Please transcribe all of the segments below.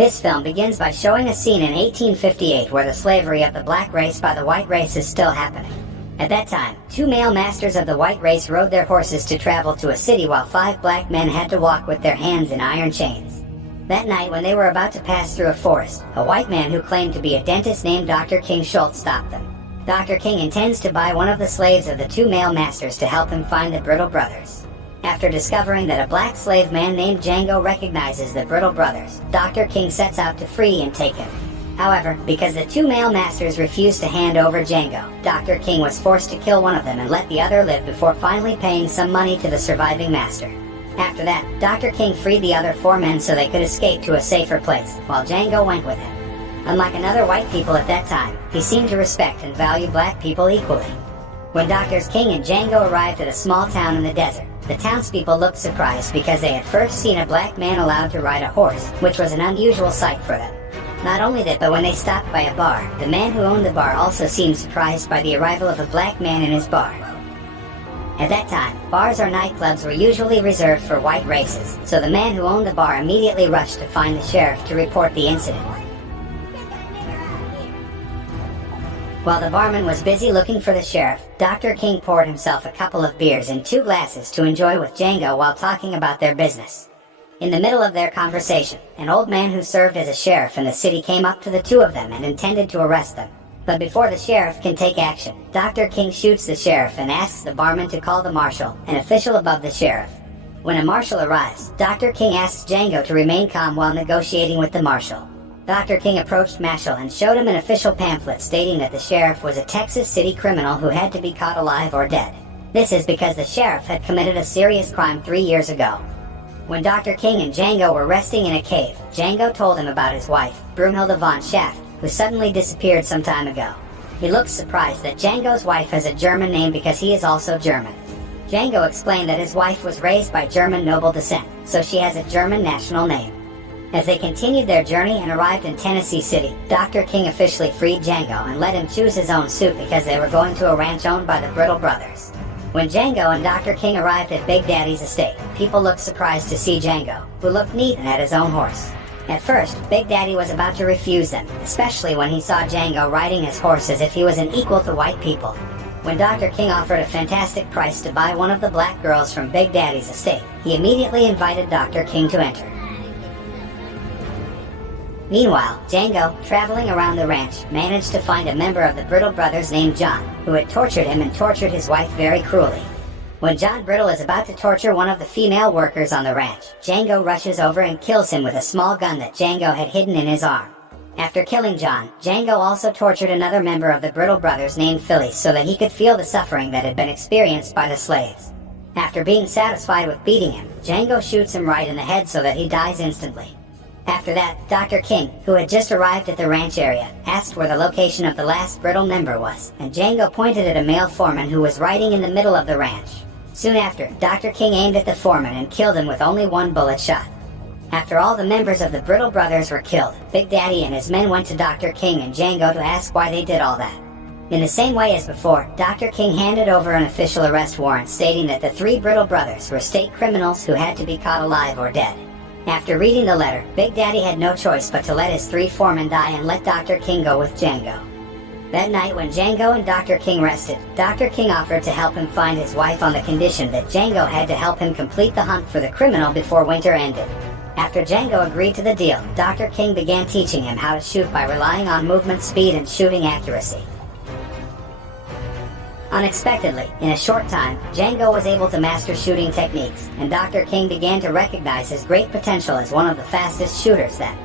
This film begins by showing a scene in 1858 where the slavery of the black race by the white race is still happening. At that time, 2 male masters of the white race rode their horses to travel to a city while 5 black men had to walk with their hands in iron chains. That night, when they were about to pass through a forest, a white man who claimed to be a dentist named Dr. King Schultz stopped them. Dr. King intends to buy one of the slaves of the 2 male masters to help him find the Brittle brothers. After discovering that a black slave man named Django recognizes the Brittle brothers, Dr. King sets out to free and take him. However, because the 2 male masters refused to hand over Django, Dr. King was forced to kill one of them and let the other live before finally paying some money to the surviving master. After that, Dr. King freed the other 4 men so they could escape to a safer place, while Django went with him. Unlike another white people at that time, he seemed to respect and value black people equally. When Drs. King and Django arrived at a small town in the desert, the townspeople looked surprised because they had first seen a black man allowed to ride a horse, which was an unusual sight for them. Not only that, but when they stopped by a bar, the man who owned the bar also seemed surprised by the arrival of a black man in his bar. At that time, bars or nightclubs were usually reserved for white races, so the man who owned the bar immediately rushed to find the sheriff to report the incident. While the barman was busy looking for the sheriff, Dr. King poured himself a couple of beers in 2 glasses to enjoy with Django while talking about their business. In the middle of their conversation, an old man who served as a sheriff in the city came up to the 2 of them and intended to arrest them. But before the sheriff can take action, Dr. King shoots the sheriff and asks the barman to call the marshal, an official above the sheriff. When a marshal arrives, Dr. King asks Django to remain calm while negotiating with the marshal. Dr. King approached Marshall and showed him an official pamphlet stating that the sheriff was a Texas City criminal who had to be caught alive or dead. This is because the sheriff had committed a serious crime 3 years ago. When Dr. King and Django were resting in a cave, Django told him about his wife, Broomhilda von Schaft, who suddenly disappeared some time ago. He looks surprised that Django's wife has a German name because he is also German. Django explained that his wife was raised by German noble descent, so she has a German national name. As they continued their journey and arrived in Tennessee City, Dr. King officially freed Django and let him choose his own suit because they were going to a ranch owned by the Brittle brothers. When Django and Dr. King arrived at Big Daddy's estate, people looked surprised to see Django, who looked neat and had his own horse. At first, Big Daddy was about to refuse them, especially when he saw Django riding his horse as if he was an equal to white people. When Dr. King offered a fantastic price to buy one of the black girls from Big Daddy's estate, he immediately invited Dr. King to enter. Meanwhile, Django, traveling around the ranch, managed to find a member of the Brittle brothers named John, who had tortured him and tortured his wife very cruelly. When John Brittle is about to torture one of the female workers on the ranch, Django rushes over and kills him with a small gun that Django had hidden in his arm. After killing John, Django also tortured another member of the Brittle brothers named Phyllis so that he could feel the suffering that had been experienced by the slaves. After being satisfied with beating him, Django shoots him right in the head so that he dies instantly. After that, Dr. King, who had just arrived at the ranch area, asked where the location of the last Brittle member was, and Django pointed at a male foreman who was riding in the middle of the ranch. Soon after, Dr. King aimed at the foreman and killed him with only 1 bullet shot. After all the members of the Brittle brothers were killed, Big Daddy and his men went to Dr. King and Django to ask why they did all that. In the same way as before, Dr. King handed over an official arrest warrant stating that the 3 Brittle brothers were state criminals who had to be caught alive or dead. After reading the letter, Big Daddy had no choice but to let his 3 foremen die and let Dr. King go with Django. That night when Django and Dr. King rested, Dr. King offered to help him find his wife on the condition that Django had to help him complete the hunt for the criminal before winter ended. After Django agreed to the deal, Dr. King began teaching him how to shoot by relying on movement speed and shooting accuracy. Unexpectedly, in a short time, Django was able to master shooting techniques, and Dr. King began to recognize his great potential as one of the fastest shooters then.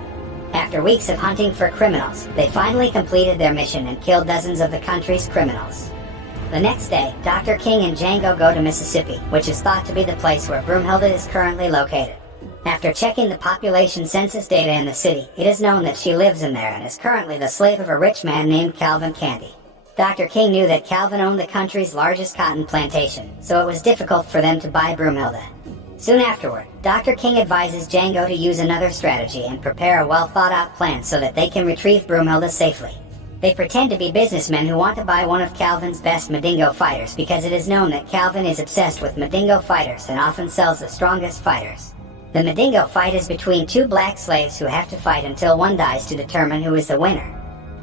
After weeks of hunting for criminals, they finally completed their mission and killed dozens of the country's criminals. The next day, Dr. King and Django go to Mississippi, which is thought to be the place where Broomhilda is currently located. After checking the population census data in the city, it is known that she lives in there and is currently the slave of a rich man named Calvin Candy. Dr. King knew that Calvin owned the country's largest cotton plantation, so it was difficult for them to buy Broomhilda. Soon afterward, Dr. King advises Django to use another strategy and prepare a well-thought-out plan so that they can retrieve Broomhilda safely. They pretend to be businessmen who want to buy one of Calvin's best Mandingo fighters because it is known that Calvin is obsessed with Mandingo fighters and often sells the strongest fighters. The Mandingo fight is between two black slaves who have to fight until one dies to determine who is the winner.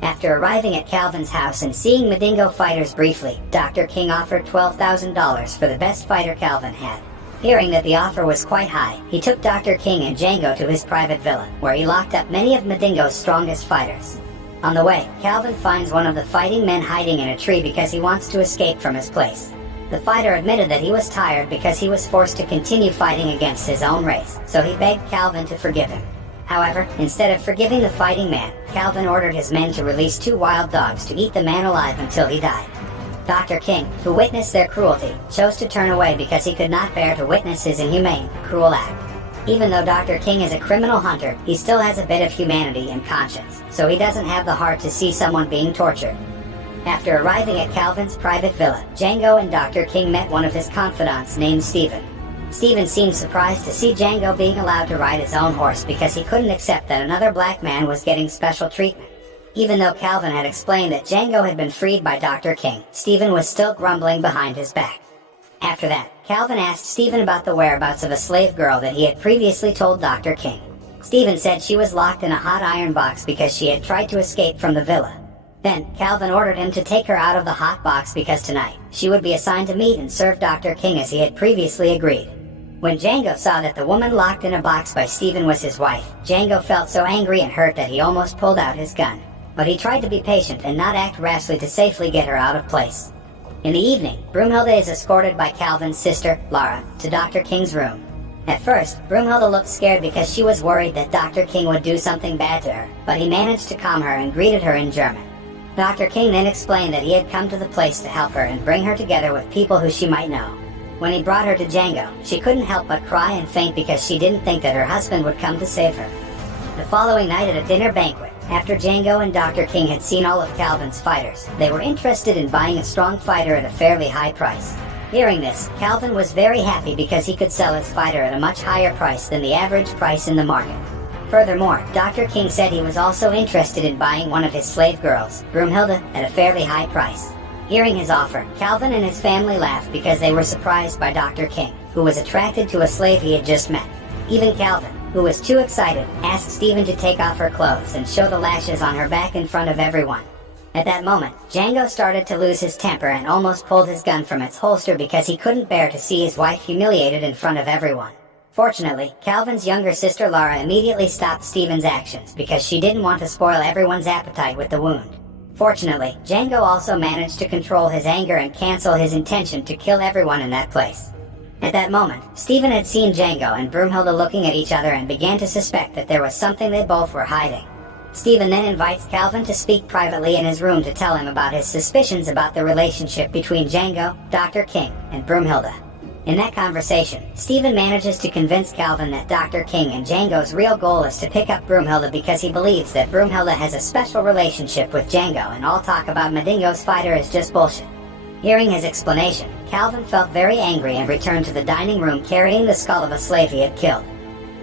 After arriving at Calvin's house and seeing Mandingo fighters briefly, Dr. King offered $12,000 for the best fighter Calvin had. Hearing that the offer was quite high, he took Dr. King and Django to his private villa, where he locked up many of Mandingo's strongest fighters. On the way, Calvin finds one of the fighting men hiding in a tree because he wants to escape from his place. The fighter admitted that he was tired because he was forced to continue fighting against his own race, so he begged Calvin to forgive him. However, instead of forgiving the fighting man, Calvin ordered his men to release two wild dogs to eat the man alive until he died. Dr. King, who witnessed their cruelty, chose to turn away because he could not bear to witness his inhumane, cruel act. Even though Dr. King is a criminal hunter, he still has a bit of humanity and conscience, so he doesn't have the heart to see someone being tortured. After arriving at Calvin's private villa, Django and Dr. King met one of his confidants named Stephen. Stephen seemed surprised to see Django being allowed to ride his own horse because he couldn't accept that another black man was getting special treatment. Even though Calvin had explained that Django had been freed by Dr. King, Stephen was still grumbling behind his back. After that, Calvin asked Stephen about the whereabouts of a slave girl that he had previously told Dr. King. Stephen said she was locked in a hot iron box because she had tried to escape from the villa. Then, Calvin ordered him to take her out of the hot box because tonight, she would be assigned to meet and serve Dr. King as he had previously agreed. When Django saw that the woman locked in a box by Stephen was his wife, Django felt so angry and hurt that he almost pulled out his gun. But he tried to be patient and not act rashly to safely get her out of place. In the evening, Broomhilda is escorted by Calvin's sister, Lara, to Dr. King's room. At first, Broomhilda looked scared because she was worried that Dr. King would do something bad to her, but he managed to calm her and greeted her in German. Dr. King then explained that he had come to the place to help her and bring her together with people who she might know. When he brought her to Django, she couldn't help but cry and faint because she didn't think that her husband would come to save her. The following night at a dinner banquet, after Django and Dr. King had seen all of Calvin's fighters, they were interested in buying a strong fighter at a fairly high price. Hearing this, Calvin was very happy because he could sell his fighter at a much higher price than the average price in the market. Furthermore, Dr. King said he was also interested in buying one of his slave girls, Broomhilda, at a fairly high price. Hearing his offer, Calvin and his family laughed because they were surprised by Dr. King, who was attracted to a slave he had just met. Even Calvin, who was too excited, asked Stephen to take off her clothes and show the lashes on her back in front of everyone. At that moment, Django started to lose his temper and almost pulled his gun from its holster because he couldn't bear to see his wife humiliated in front of everyone. Fortunately, Calvin's younger sister Lara immediately stopped Stephen's actions because she didn't want to spoil everyone's appetite with the wound. Fortunately, Django also managed to control his anger and cancel his intention to kill everyone in that place. At that moment, Stephen had seen Django and Broomhilda looking at each other and began to suspect that there was something they both were hiding. Stephen then invites Calvin to speak privately in his room to tell him about his suspicions about the relationship between Django, Dr. King, and Broomhilda. In that conversation, Stephen manages to convince Calvin that Dr. King and Django's real goal is to pick up Broomhilda because he believes that Broomhilda has a special relationship with Django and all talk about Mandingo's fighter is just bullshit. Hearing his explanation, Calvin felt very angry and returned to the dining room carrying the skull of a slave he had killed.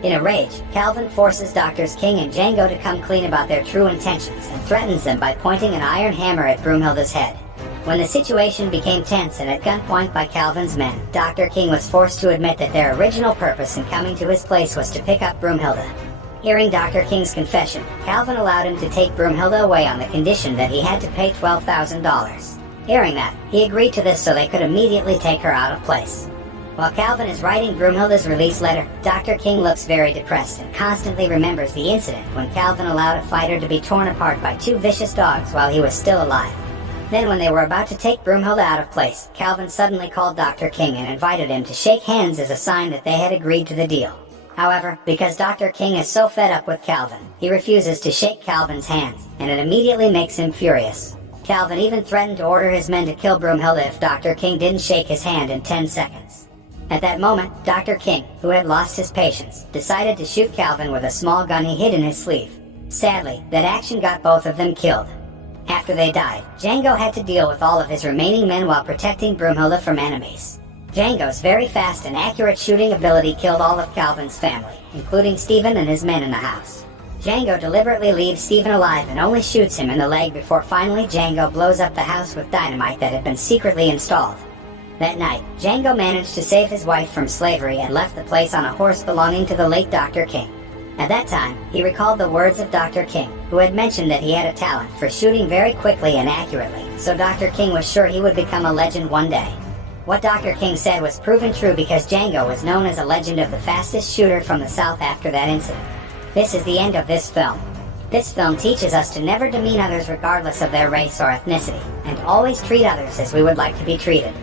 In a rage, Calvin forces Drs. King and Django to come clean about their true intentions and threatens them by pointing an iron hammer at Broomhilda's head. When the situation became tense and at gunpoint by Calvin's men, Dr. King was forced to admit that their original purpose in coming to his place was to pick up Broomhilda. Hearing Dr. King's confession, Calvin allowed him to take Broomhilda away on the condition that he had to pay $12,000. Hearing that, he agreed to this so they could immediately take her out of place. While Calvin is writing Broomhilda's release letter, Dr. King looks very depressed and constantly remembers the incident when Calvin allowed a fighter to be torn apart by two vicious dogs while he was still alive. Then when they were about to take Broomhilda out of place, Calvin suddenly called Dr. King and invited him to shake hands as a sign that they had agreed to the deal. However, because Dr. King is so fed up with Calvin, he refuses to shake Calvin's hands, and it immediately makes him furious. Calvin even threatened to order his men to kill Broomhilda if Dr. King didn't shake his hand in 10 seconds. At that moment, Dr. King, who had lost his patience, decided to shoot Calvin with a small gun he hid in his sleeve. Sadly, that action got both of them killed. After they died, Django had to deal with all of his remaining men while protecting Broomhilda from enemies. Django's very fast and accurate shooting ability killed all of Calvin's family, including Stephen and his men in the house. Django deliberately leaves Stephen alive and only shoots him in the leg before finally Django blows up the house with dynamite that had been secretly installed. That night, Django managed to save his wife from slavery and left the place on a horse belonging to the late Dr. King. At that time, he recalled the words of Dr. King, who had mentioned that he had a talent for shooting very quickly and accurately, so Dr. King was sure he would become a legend one day. What Dr. King said was proven true because Django was known as a legend of the fastest shooter from the South after that incident. This is the end of this film. This film teaches us to never demean others regardless of their race or ethnicity, and always treat others as we would like to be treated.